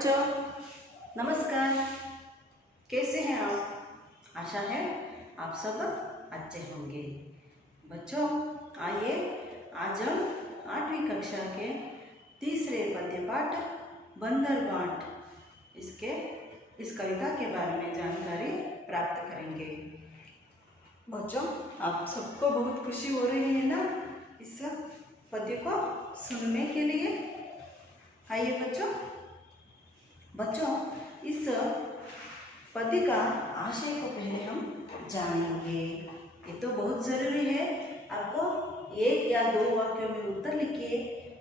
बच्चों नमस्कार। कैसे हैं आप? आशा है आप सब अच्छे होंगे। बच्चों आइए आज हम 8वीं कक्षा के तीसरे पद्य पाठ बंदर बांट इस कविता के बारे में जानकारी प्राप्त करेंगे। बच्चों आप सबको बहुत खुशी हो रही है ना इस पद्य को सुनने के लिए। आइए बच्चों इस पद्य का आशय को पहले हम जानेंगे। ये तो बहुत जरूरी है। आपको 1 या 2 वाक्यों में उत्तर लिखिए।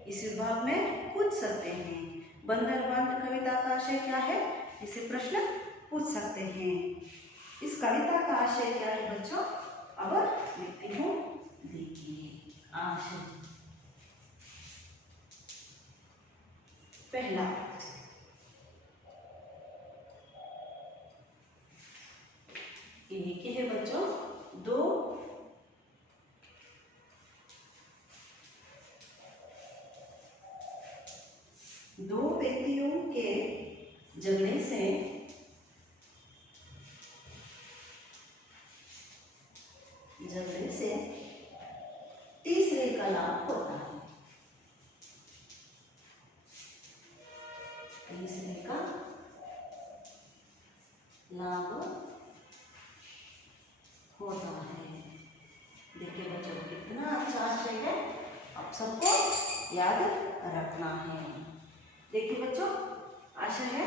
इस विभाग में पूछ सकते हैं बंदर बांट कविता का आशय क्या है, इसे प्रश्न पूछ सकते हैं। इस कविता का आशय क्या है बच्चों? अब लिखती हूँ, देखिए आशय। पहला, ये है बच्चों दो व्यक्तियों के झगड़े से तीसरे का लाभ होता है। तीसरे का लाभ होता है। देखिए बच्चों कितना अच्छा आशय है, आप सबको याद रखना है। देखिए बच्चों आशय है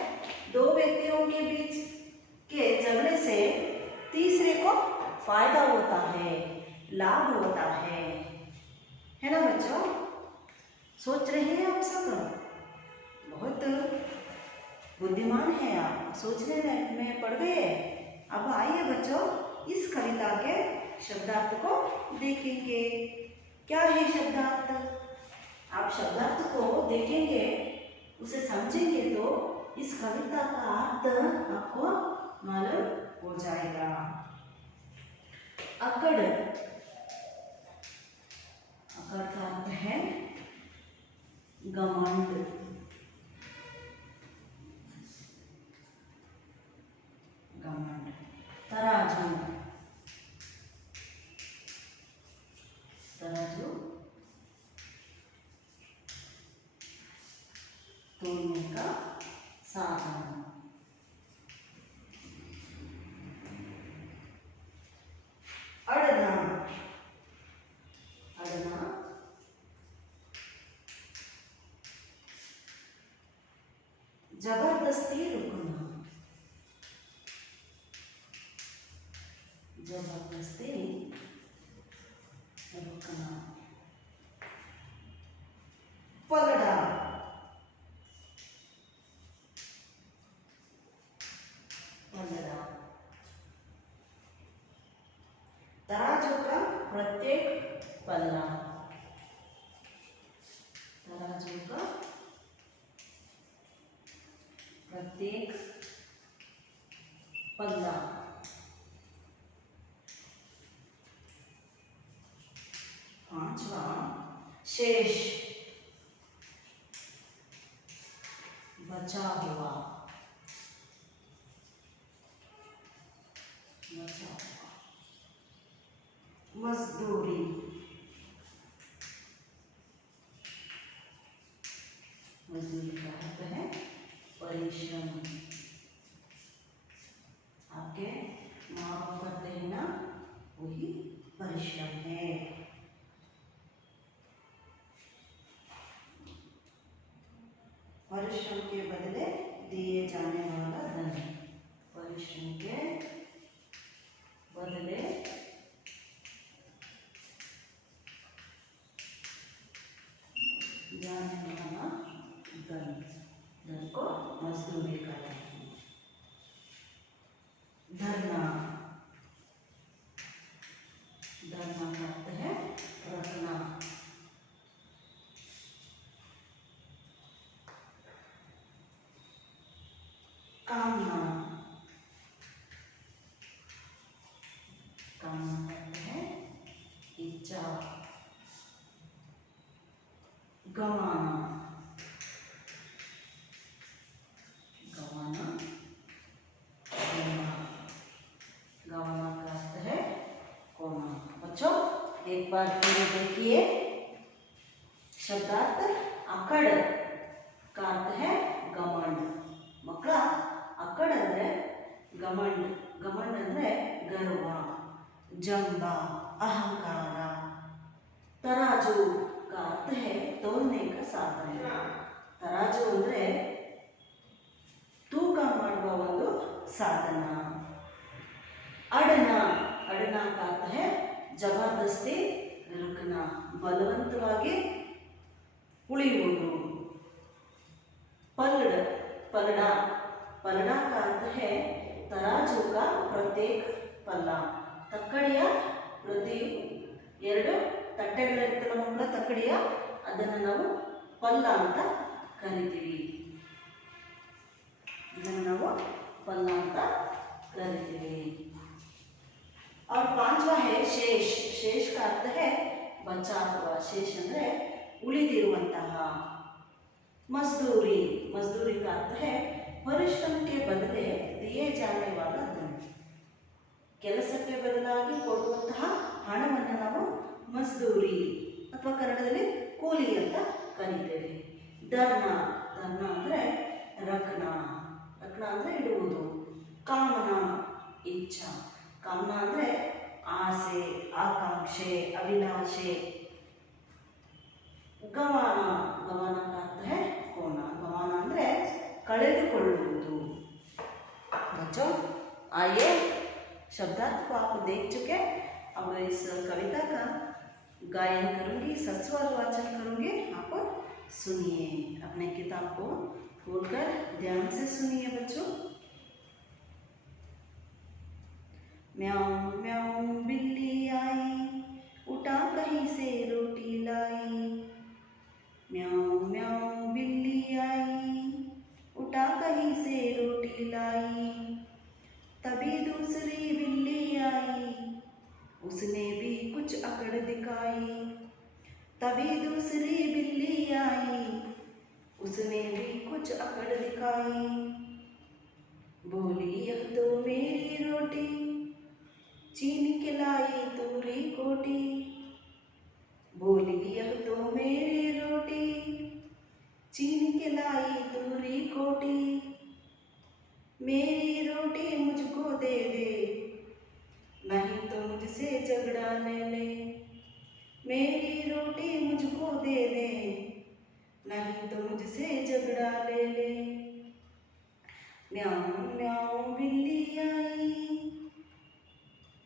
2 व्यक्तियों के बीच के झगड़े से तीसरे को फायदा होता है, लाभ होता है ना बच्चों? सोच रहे हैं आप सब? बहुत बुद्धिमान है आप, सोचने में पड़ गए। अब आइए बच्चों इस कविता के शब्दार्थ को देखेंगे। क्या है शब्दार्थ? आप शब्दार्थ को देखेंगे, उसे समझेंगे तो इस कविता का अर्थ आपको मालूम हो जाएगा। अकड़, अकड़ का अर्थ है घमंड। घमंड। तराजू, तराजू तोलने का साधन। अड़ना, अड़ना जबरदस्ती रुकना। जबरदस्ती रुकना। पलड़ा, पलड़ा तराजू का प्रत्येक पल्ला। तराजू का प्रत्येक पल्ला। पांचवा, शेष, बचा हुआ। बचा हुआ। मजदूरी, मजदूरी का अर्थ है परिश्रम। आपके माँ बाप करते हैं ना, वही परिश्रम है। परिश्रम के बदले दिए जाने वाला धन। परिश्रम के बदले जाने वाला धन, धन को मजदूरी कहते हैं। धरना, धरना का अर्थ है रखना। कामना, कामना का अर्थ है इच्छा। गंवाना, बार फिर देखिए, शब्दार्थ अकड़ का अर्थ है घमंड। मಕ್ಕಳ अकड़ ಅಂದ್ರೆ घमंड, घमंड ಅಂದ್ರೆ गर्व, जंब, अहंकार। तराजू का अर्थ है तोलने का साधन। तराजू ಅಂದ್ರೆ ತೂಕ ಮಾಡುವ ಒಂದು ಸಾಧನ। अड़ना, अड़ना का अर्थ है जबरदस्ती रखना, बलवंतವಾಗಿ उಳಿಯುವುದು। पलड़, पलड़ा, पलड़ा का अर्थ है तराजू का प्रत्येक पल्ला। तಕ್ಕಡಿಯ ಪ್ರತಿ ಎರಡು ತಟ್ಟೆಗಳಿರ್ತಲ್ಲ ಮಕ್ಕಳ, ತಕ್ಕಡಿಯ ಅದನ್ನು ನಾವು ಪಲ್ಲ ಅಂತ ಕರಿತೀವಿ, ಇದನ್ನು ನಾವು पल्ला ಅಂತ ಕರಿತೀವಿ। और पांचवा है शेष। शेष का अर्थ है बचा हुआ। शेष ಅಂದ್ರೆ ಉಳಿದಿರುವಂತಹ। मजदूरी, मजदूरी का अर्थ है परिश्रम के बदले दिए जाने वाला धन। ಕೆಲಸಕ್ಕೆ ಬದಲಾಗಿ ಕೊಡುವಂತಹ ಹಣವನ್ನು ನಾವು ಮಜ್ದೂರಿ ಅಥವಾ ಕನ್ನಡದಲ್ಲಿ ಕೂಲಿ ಅಂತ ಕರೀತೇವೆ। ಧರ್ಮ, ಧರ್ಮ ಅಂದರೆ ರಕ್ನ, ರಕ್ನ ಅಂದರೆ ಇಡುವುದು। ಕಾಮನ, ಇಚ್ಛಾ, ಕಾಮನ ಅಂದರೆ ಆಸೆ, ಆಕಾಂಕ್ಷೆ, ಅಭಿಲಾಷೆ। ಗವಾನ, ಗವಾನ का अर्थ है खोना, गवाना ಅಂದರೆ ಕಳೆದುಕೊಳ್ಳುವುದು। बच्चों आइए, शब्दार्थ को आप देख चुके। अब इस कविता का गायन करूंगी, सस्वर वाचन करूंगी, आप सुनिए। अपने किताब को खोलकर ध्यान से सुनिए बच्चों। म्याऊं म्याऊं बिल्ली आई, उठा कहीं से रोटी लाई। म्याऊं म्याऊं बिल्ली आई, उठा कहीं से रोटी लाई। तभी दूसरी बिल्ली आई, उसने भी कुछ अकड़ दिखाई। तभी दूसरी बिल्ली आई, उसने भी कुछ अकड़ दिखाई। बोली यह तो मेरी रोटी, चीन के लाई तूरी कोटी। बोली यह तो मेरी रोटी, चीन के लाई तूरी कोटी। मेरी रोटी मुझको दे दे, नहीं तो मुझसे झगड़ा ले ले। मेरी रोटी मुझको दे दे, नहीं तो मुझसे झगड़ा ले ले। म्याऊं म्याऊं बिल्ली आई,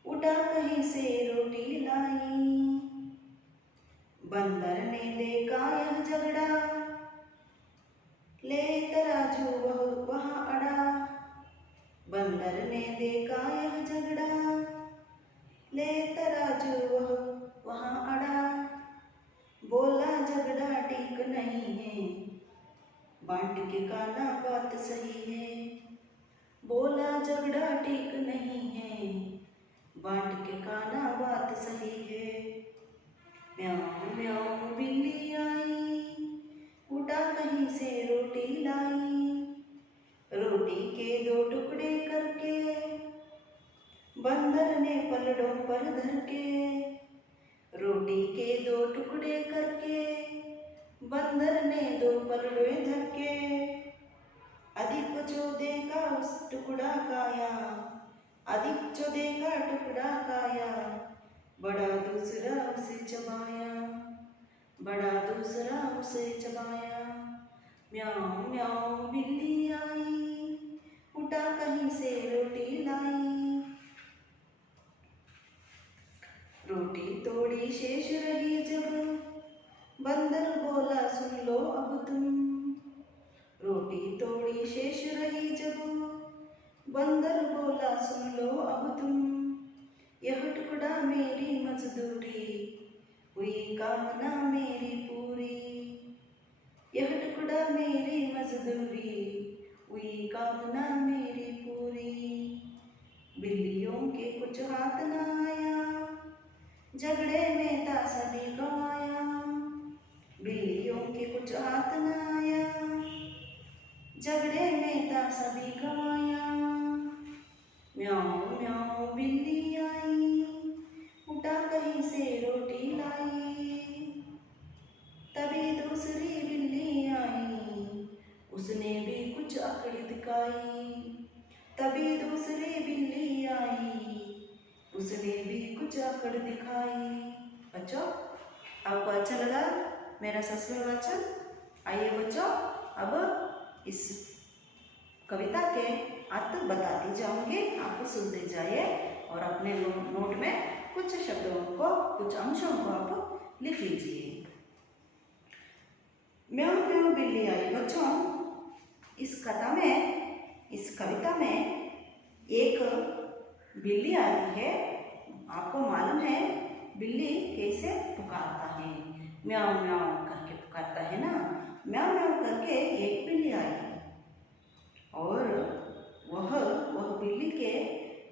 उठा कहीं से रोटी लाई। बंदर ने देखा यह झगड़ा, ले तराजू वहाँ अड़ा। बंदर ने देखा यह झगड़ा, ले तराजू वहाँ अड़ा। बोला झगड़ा ठीक नहीं है, बांट के खाना बात सही है। बोला झगड़ा ठीक नहीं है, बांट के खाना बात सही है। म्याऊं म्याऊं बिल्ली आई, उठा कहीं से रोटी लाई। रोटी के दो टुकड़े करके, बंदर ने पलड़ों पर धर के। रोटी के दो टुकड़े करके, बंदर ने दो पलड़े धर के। अधिक जो देखा उस टुकड़ा खाया, अधिक जो देखा टुकड़ा खाया। बड़ा दूसरा उसे चबाया, बड़ा दूसरा उसे चबाया। म्याऊं म्याऊं बिल्ली आई, उठा कहीं से रोटी लाई। रोटी तोड़ी शेष रही जब, बंदर बोला सुन लो अब तुम। रोटी तोड़ी शेष रही जब, बंदर बोला सुन लो अब तुम। यह टुकड़ा मेरी मजदूरी, हुई कामना मेरी पूरी। यह टुकड़ा मेरी मजदूरी, हुई कामना मेरी पूरी। बिल्लियों के कुछ हाथ न आया, झगड़े में था सभी गंवाया। बिल्लियों के कुछ हाथ न आया, झगड़े में था सभी गंवाया। म्याऊं म्याऊं बिल्ली आई, उठा कहीं से रोटी लाई। तभी दूसरी बिल्ली आई, उसने भी कुछ अकड़ दिखाई। तभी दूसरी बिल्ली आई, उसने भी कुछ अकड़ दिखाई। बच्चों, आपको अच्छा लगा मेरा सस्वर वाचन? आइए बच्चों, अब इस कविता के अर्थ बताती जाऊंगी, आप सुनते जाइए और अपने नोट में कुछ शब्दों को, कुछ अंशों को आप लिख लीजिए। म्याऊं म्याऊं बिल्ली आई। बच्चों, इस कविता में एक बिल्ली आती है। आपको मालूम है बिल्ली कैसे पुकारता है? म्याऊं म्याऊं करके पुकारता है ना। म्याऊं म्याऊं करके एक बिल्ली आई और वह बिल्ली के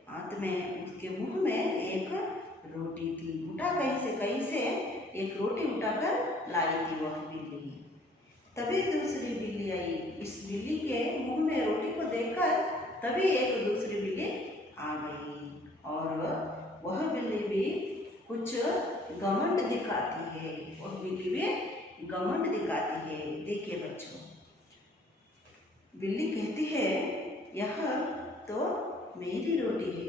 हाथ में, उसके मुंह में एक रोटी थी। उठा कहीं से एक रोटी उठाकर लाई थी वह बिल्ली। तभी दूसरी बिल्ली आई। इस बिल्ली के मुंह में रोटी को देखकर तभी एक दूसरी बिल्ली आ गई और वह बिल्ली भी कुछ घमंड दिखाती है। वह बिल्ली भी घमंड दिखाती है। देखिए बच्चों, बिल्ली कहती है, यह तो मेरी रोटी है।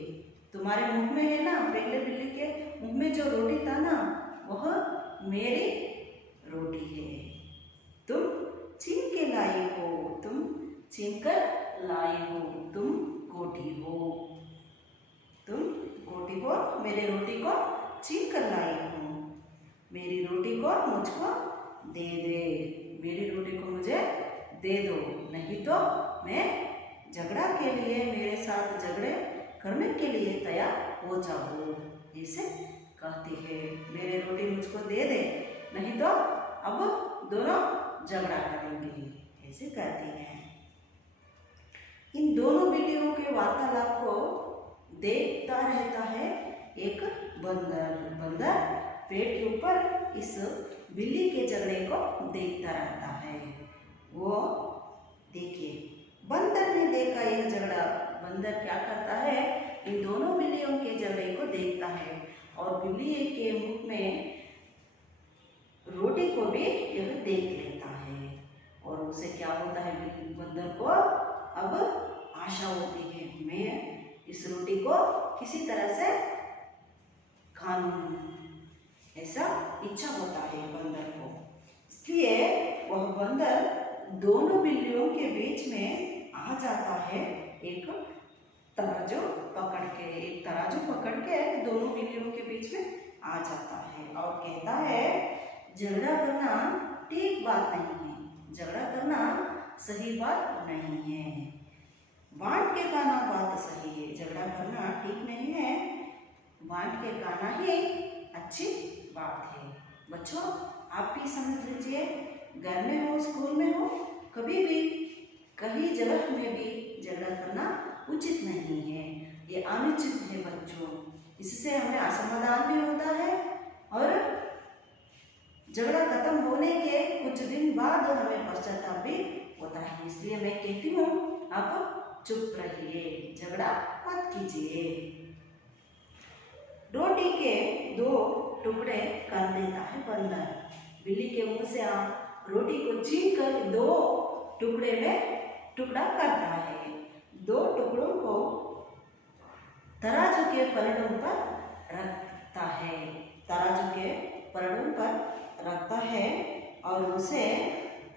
तुम्हारे मुंह में है ना, पहले बिल्ली के मुंह में जो रोटी था ना, वह मेरी रोटी है। तुम छीन के लाई हो, तुम छीन कर लाई हो, तुम गोटी हो। तुम गोटी हो, मेरे रोटी को छीन कर लाई हो। मेरी रोटी को मुझको दे दे, मेरी रोटी को मुझे दे दो, नहीं तो मैं झगड़ा के लिए, मेरे साथ झगड़े करने के लिए तैयार हो जाओ। ऐसे कहती है, मेरे रोटी मुझको दे दे, नहीं तो अब दोनों झगड़ा करेंगे। ऐसे कहती है। इन दोनों बिल्लियों के वार्तालाप को देखता रहता है एक बंदर। बंदर पेड़ के ऊपर इस बिल्ली के झगड़े को देखता रहता है। वो देखिए, बंदर ने देखा यह झगड़ा। बंदर क्या करता है, इन दोनों बिल्लियों के झगड़े को देखता है और बिल्ली के मुख में रोटी को भी यह देख लेता है। और उसे क्या होता है, बंदर को अब आशा होती है, मैं इस रोटी को किसी तरह से खा लूं, ऐसा इच्छा होता है बंदर को। इसलिए वह बंदर दोनों बिल्लियों के बीच में आ जाता है। एक तराजू पकड़ के दोनों बिल्लियों के बीच में आ जाता है और कहता है, झगड़ा करना ठीक बात नहीं है, झगड़ा करना सही बात नहीं है। बांट के खाना बात सही है, झगड़ा करना ठीक नहीं है, बांट के खाना ही अच्छी बात है। बच्चों, आप भी समझ लीजिए, घर में हो, स्कूल में हो, कभी भी कहीं जगह में भी झगड़ा करना उचित नहीं है, ये अनुचित है बच्चों। इससे हमें असमाधान भी होता है और झगड़ा खत्म होने के कुछ दिन बाद हमें पश्चाताप भी होता है। इसलिए मैं कहती हूँ, आप चुप रहिए, झगड़ा मत कीजिए। रोटी के 2 टुकड़े कर देता है बंदर। बिल्ली के मुंह से रोटी को छीन कर 2 टुकड़े में टुकड़ा करता है। 2 टुकड़ों को तराजू के पलड़ों पर रखता है। तराजू के पलड़ों पर रखता है और उसे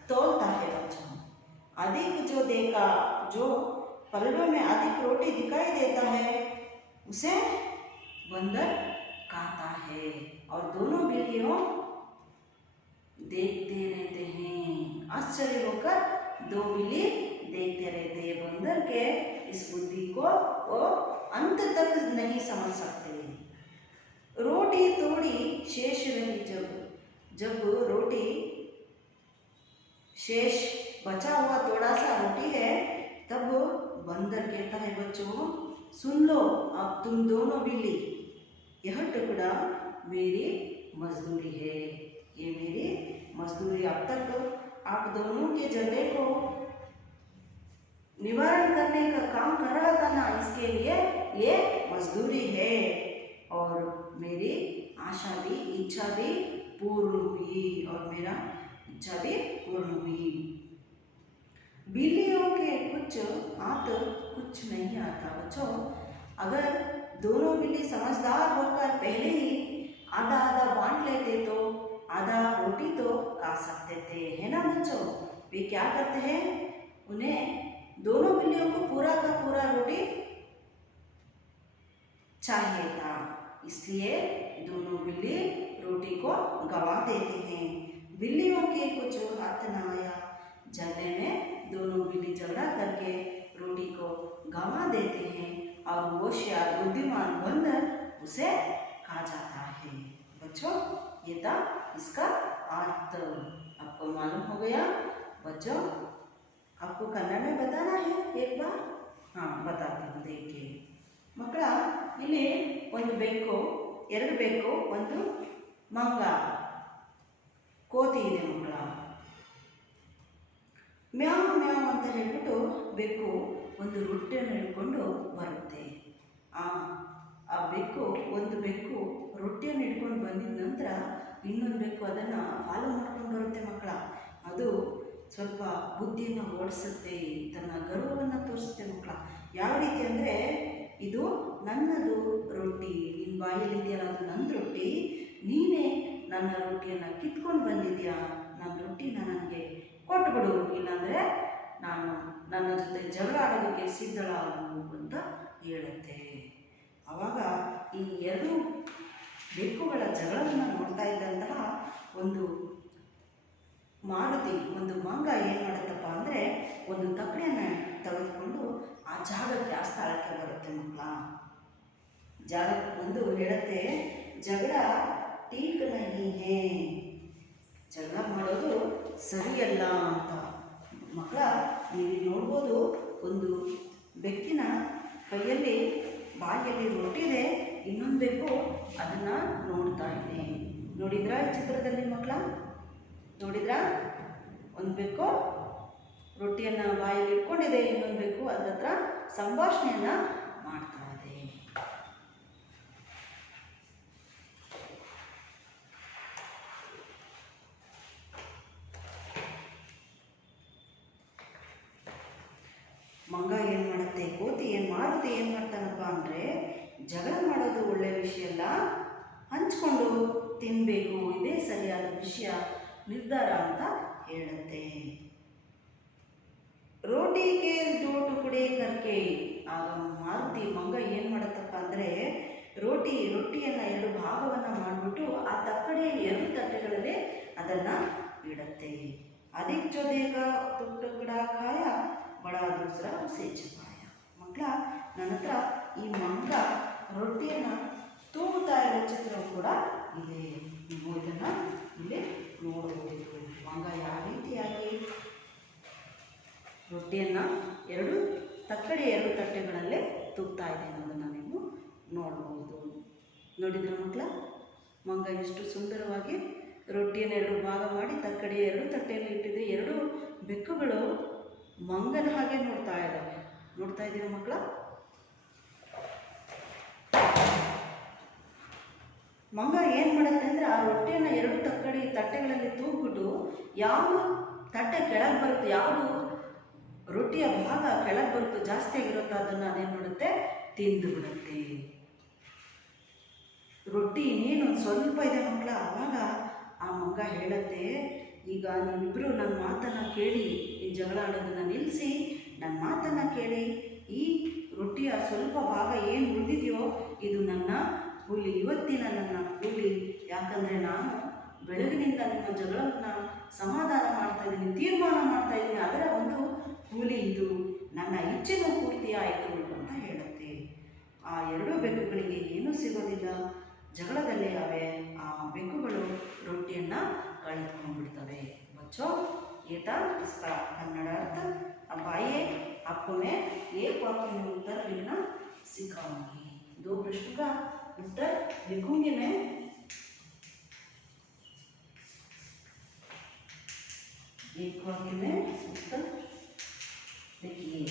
तौलता है बच्चों। अधिक जो देखा, जो पलड़ों में अधिक रोटी दिखाई देता है, उसे बंदर खाता है। और दोनों बिल्लियों देखते रहते हैं। आश्चर्य होकर 2 बिल्ली देखते रहते हैं। बंदर के इस बुद्धि को वो अंत तक नहीं समझ सकते। रोटी थोड़ी शेष रही, जब रोटी शेष बचा हुआ थोड़ा सा रोटी है, तब बंदर कहता है, बच्चों सुन लो, अब तुम दोनों बिल्ली, यह टुकड़ा मेरी मजदूरी है, ये मेरी मजदूरी। अब तक आप दोनों के झगड़े को निवारण करने का काम कर रहा था ना, इसके लिए ये मजदूरी है और मेरी आशा भी, इच्छा भी पूर्ण हुई और मेरा जबी पूर्ण हुई। बिल्लियों के कुछ आते कुछ नहीं आता। बच्चों, अगर दोनों बिल्ली समझदार होकर पहले ही आधा आधा बांट लेते तो आधा रोटी तो खा सकते थे, है ना बच्चों। वे क्या करते हैं, उन्हें दोनों बिल्लियों को पूरा का पूरा रोटी चाहिए था, इसलिए दोनों बिल्ली रोटी को गवा देते हैं। बिल्लियों के कुछ हाथ न आया, झगड़े में दोनों बिल्ली झगड़ा करके रोटी को गवा देते हैं और वो होशियार बुद्धिमान बंदर उसे खा जाता है। बच्चों, ये था इसका अर्थ। आपको मालूम हो गया। बच्चों, आपको कन्नड़ में बताना है एक बार। हाँ, बताती हूँ, देखिए ಮಕ್ಕಳ, ಇಲ್ಲಿ ಒಂದು ಬೆಕ್ಕು, ಎರಡು ಬೆಕ್ಕು, ಒಂದು ಮಂಗ, ಕೋತಿ ಇದೆ ಮಕ್ಕಳ. ಮ್ಯಾವ್ ಮ್ಯಾವ್ ಅಂತ ಹೇಳ್ಬಿಟ್ಟು ಬೆಕ್ಕು ಒಂದು ರೊಟ್ಟಿಯನ್ನು ಹಿಡ್ಕೊಂಡು ಬರುತ್ತೆ. ಆ ಬೆಕ್ಕು, ಒಂದು ಬೆಕ್ಕು ರೊಟ್ಟಿಯನ್ನು ಹಿಡ್ಕೊಂಡು ಬಂದಿದ ನಂತರ ಇನ್ನೊಂದು ಬೆಕ್ಕು ಅದನ್ನು ಫಾಲೋ ಮಾಡ್ಕೊಂಡು ಬರುತ್ತೆ ಮಕ್ಕಳ. ಅದು ಸ್ವಲ್ಪ ಬುದ್ಧಿಯನ್ನು ಓಡಿಸುತ್ತೆ, ತನ್ನ ಗರ್ವವನ್ನು ತೋರಿಸುತ್ತೆ ಮಕ್ಕಳ. ಯಾವ ರೀತಿ ಅಂದರೆ, ಇದು ನನ್ನದು ರೊಟ್ಟಿ, ನಿನ್ನ ಬಾಯಲ್ಲಿದೆಯಲ್ಲ ಅದು ನನ್ನ ರೊಟ್ಟಿ, ನೀನೇ ನನ್ನ ರೊಟ್ಟಿಯನ್ನು ಕಿತ್ಕೊಂಡು ಬಂದಿದ್ಯಾ, ನನ್ನ ರೊಟ್ಟಿನ ನನಗೆ ಕೊಟ್ಬಿಡು, ಇಲ್ಲಾಂದರೆ ನಾನು ನನ್ನ ಜೊತೆ ಜಗಳ ಆಡೋದಕ್ಕೆ ಸಿದ್ಧಳಾಗು ಅಂತ ಹೇಳುತ್ತೆ. ಆವಾಗ ಈ ಎರಡು ಬೆಕ್ಕುಗಳ ಜಗಳವನ್ನು ನೋಡ್ತಾ ಇದ್ದಂತಹ ಒಂದು ಮಾರುತಿ, ಒಂದು ಮಂಗ ಏನು ಮಾಡುತ್ತಪ್ಪ ಅಂದರೆ, ಒಂದು ತಕ್ಕಡಿಯನ್ನು ತೆಗೆದುಕೊಂಡು ಆ ಜಾಗಕ್ಕೆ, ಆ ಸ್ಥಳಕ್ಕೆ ಬರುತ್ತೆ ಮಕ್ಕಳ. ಜಾಗಕ್ಕೆ ಬಂದು ಹೇಳುತ್ತೆ, ಜಗಳ ಟೀಕ್ ನಹೀ ಹೇ, ಜಗಳ ಮಾಡೋದು ಸರಿಯಲ್ಲ ಅಂತ. ಮಕ್ಕಳ, ನೀವು ನೋಡ್ಬೋದು, ಒಂದು ಬೆಕ್ಕಿನ ಕೈಯಲ್ಲಿ ಬಾಯಲ್ಲಿ ರೊಟ್ಟಿದೆ, ಇನ್ನೊಂದು ಬೆಕ್ಕು ಅದನ್ನು ನೋಡ್ತಾ ಇದೆ. ನೋಡಿದ್ರಾ ಈ ಚಿತ್ರದಲ್ಲಿ ಮಕ್ಕಳ? ನೋಡಿದ್ರಾ? ಒಂದು ಬೆಕ್ಕು ರೊಟ್ಟಿಯನ್ನು ಬಾಯಲ್ಲಿ ಇಟ್ಕೊಂಡಿದೆ, ಇನ್ನೊಂದು ಬೆಕ್ಕು ಅದರ ಹತ್ರ ಸಂಭಾಷಣೆಯನ್ನು ಮಾಡ್ತಾ ಇದೆ. ಮಂಗ ಏನು ಮಾಡುತ್ತೆ, ಕೋತಿ ಮಾರುತಿ ಏನು ಮಾಡ್ತಾನಪ್ಪ ಅಂದರೆ, ಜಗಳ ಮಾಡೋದು ಒಳ್ಳೆಯ ವಿಷಯ ಅಲ್ಲ, ಹಂಚ್ಕೊಂಡು ತಿನ್ನಬೇಕು, ಇದೇ ಸರಿಯಾದ ವಿಷಯ, ನಿರ್ಧಾರ ಅಂತ ಹೇಳುತ್ತೆ. ರೋಟಿಗೆ ದೋ ಟುಕಡೆ ಕರ್ಕೆ, ಆಗ ಮಾರುತಿ ಮಂಗ ಏನು ಮಾಡುತ್ತಪ್ಪ ಅಂದರೆ, ರೊಟ್ಟಿಯನ್ನು ಎರಡು ಭಾಗವನ್ನು ಮಾಡಿಬಿಟ್ಟು ಆ ತಕ್ಕಡಿಯ ಎರಡು ತಟ್ಟೆಗಳಲ್ಲಿ ಅದನ್ನು ಇಡುತ್ತೆ. ಅದಿಕ್ ಜೊತೆಗ ತುಕ್ಕಡ ಕಾಯ ಬಡ ದೂಸರ ಉಸೆ ಚಪಾಯ. ಮಕ್ಕಳ, ನನ್ನ ಹತ್ರ ಈ ಮಂಗ ರೊಟ್ಟಿಯನ್ನು ತೂಗುತ್ತಾ ಇರೋ ಚಿತ್ರವು ಕೂಡ ಇದೆ. ನೀವು ಇದನ್ನು ಇಲ್ಲಿ ನೋಡಬಹುದು. ಮಂಗ ಯಾವ ರೀತಿಯಾಗಿ ರೊಟ್ಟಿಯನ್ನು ಎರಡು ತಟ್ಟೆಗಳಲ್ಲೇ ತೂಗ್ತಾ ಇದೆ ಅನ್ನೋದನ್ನು ನೀವು ನೋಡಬಹುದು. ನೋಡಿದ್ರ ಮಕ್ಕಳ, ಮಂಗ ಎಷ್ಟು ಸುಂದರವಾಗಿ ರೊಟ್ಟಿಯನ್ನು ಎರಡು ಭಾಗ ಮಾಡಿ ತಕ್ಕಡಿಯ ಎರಡು ತಟ್ಟೆಯಲ್ಲಿ ಇಟ್ಟಿದೆ. ಎರಡು ಬೆಕ್ಕುಗಳು ಮಂಗನ ಹಾಗೆ ನೋಡ್ತಾ ಇದ್ದಾವೆ. ನೋಡ್ತಾ ಇದ್ದೀರಾ ಮಕ್ಕಳ? ಮಂಗ ಏನು ಮಾಡುತ್ತೆ ಅಂದರೆ, ಆ ರೊಟ್ಟಿಯನ್ನು ಎರಡು ತಟ್ಟೆಗಳಲ್ಲಿ ತೂಗ್ಬಿಟ್ಟು ಯಾವುದು ತಟ್ಟೆ ಕೆಳಗೆ ಬರುತ್ತೆ, ಯಾವುದು ರೊಟ್ಟಿಯ ಭಾಗ ಕೆಳಗೆ ಬರುತ್ತೋ, ಜಾಸ್ತಿ ಆಗಿರುತ್ತೋ ಅದನ್ನು ಅದೇನು ಮಾಡುತ್ತೆ, ತಿಂದು ಬಿಡುತ್ತೆ. ರೊಟ್ಟಿ ಇನ್ನೇನು ಸ್ವಲ್ಪ ಇದೆ ಮಕ್ಕಳ. ಆವಾಗ ಆ ಮಂಗ ಹೇಳುತ್ತೆ, ಈಗ ನೀವಿಬ್ಬರು ನನ್ನ ಮಾತನ್ನು ಕೇಳಿ, ಈ ಜಗಳ ಆಡೋದನ್ನು ನಿಲ್ಲಿಸಿ ನನ್ನ ಮಾತನ್ನು ಕೇಳಿ, ಈ ರೊಟ್ಟಿಯ ಸ್ವಲ್ಪ ಭಾಗ ಏನು ಉಳಿದಿದೆಯೋ ಇದು ನನ್ನ ಕೂಲಿ, ಇವತ್ತಿನ ನನ್ನ ಕೂಲಿ. ಯಾಕಂದರೆ ನಾನು ಬೆಳಗಿನಿಂದ ನಿಮ್ಮ ಜಗಳವನ್ನು ಸಮಾಧಾನ ಮಾಡ್ತಾ ಇದ್ದೀನಿ, ತೀರ್ಮಾನ ಮಾಡ್ತಾ ಇದ್ದೀನಿ, ಅದರ ಒಂದು ಕೂಲಿ ಇದು, ನನ್ನ ಇಚ್ಛೆನೂ ಪೂರ್ತಿ ಆಯಿತು ಅಂತ ಹೇಳುತ್ತೆ. ಆ ಎರಡೂ ಬೆಕ್ಕುಗಳಿಗೆ ಏನೂ ಸಿಗೋದಿಲ್ಲ. ಜಗಳದಲ್ಲಿ ಆ ಬೆಕ್ಕುಗಳು ರೊಟ್ಟಿಯನ್ನು ಕಳೆದುಕೊಂಡ್ಬಿಡ್ತವೆ. बच्चों, ये था इसका कन्नड़ अर्थ। अब आइए आपको मैं एक वाक्य में उत्तर लिखना सिखाऊंगी। दो प्रश्नों का उत्तर लिखूंगी मैं। एक वाक्य में उत्तर लिखिए।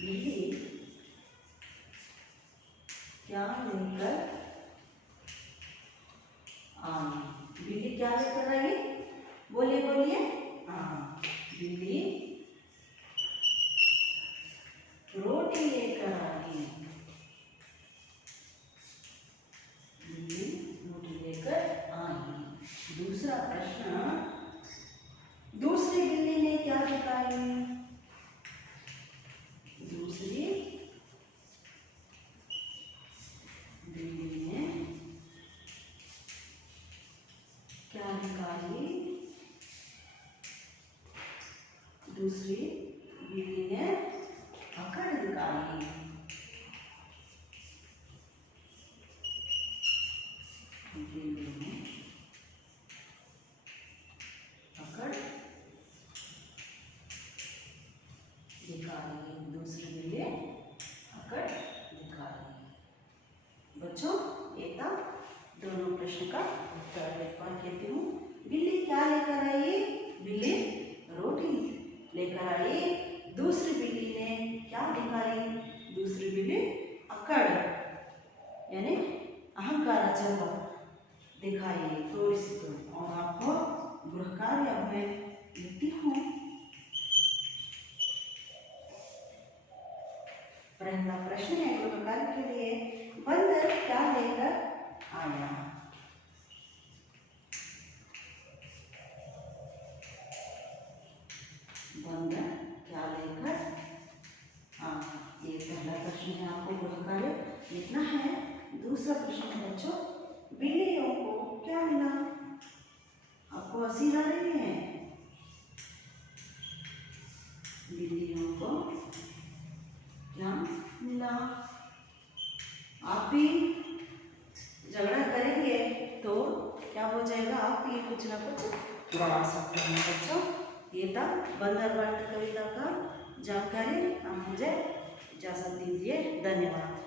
बिल्ली आई। बिल्ली क्या लेकर आई? बोलिए बोलिए। हाँ, बिल्ली रोटी लेकर आई। बिल्ली रोटी लेकर आई। दूसरा प्रश्न, दूसरी बिल्ली ने क्या दिखाई? दूसरी बिल्ली ने क्या दिखाई? दूसरी बिल्ली ने अकड़ दिखाई। बिल्ली ने अकड़ दिखाई। दूसरी बिल्ली अकड़ दिखाई। बच्चों, ये था दोनों प्रश्न का उत्तर। एक बार कहती हूँ, बिल्ली क्या लेकर आई? बिल्ली रोटी लेकर आई। दूसरी बिल्ली ने क्या दिखाई? दूसरी बिल्ली अकड़ यानी अहंकाराचा दिखाई, तोरिसिತು। और आपको गृह कार्य में लिखती हूँ। पहला प्रश्न है गृह कार्य के लिए, बंदर क्या लेकर आया? बंदर क्या लेकर आया? ये पहला प्रश्न है, आपको गृह कार्य लिखना है। दूसरा प्रश्न है बच्चों, बिल्लियों को क्या मिला? आपको हंसी आ रही है? बिल्लियों को क्या मिला? आप भी झगड़ा करेंगे तो क्या हो जाएगा? आप भी कुछ ना कुछ गवा सकते हैं। बच्चों, ये था बंदर वार्ता कविता का जानकारी। आप मुझे इजाजत दीजिए। धन्यवाद।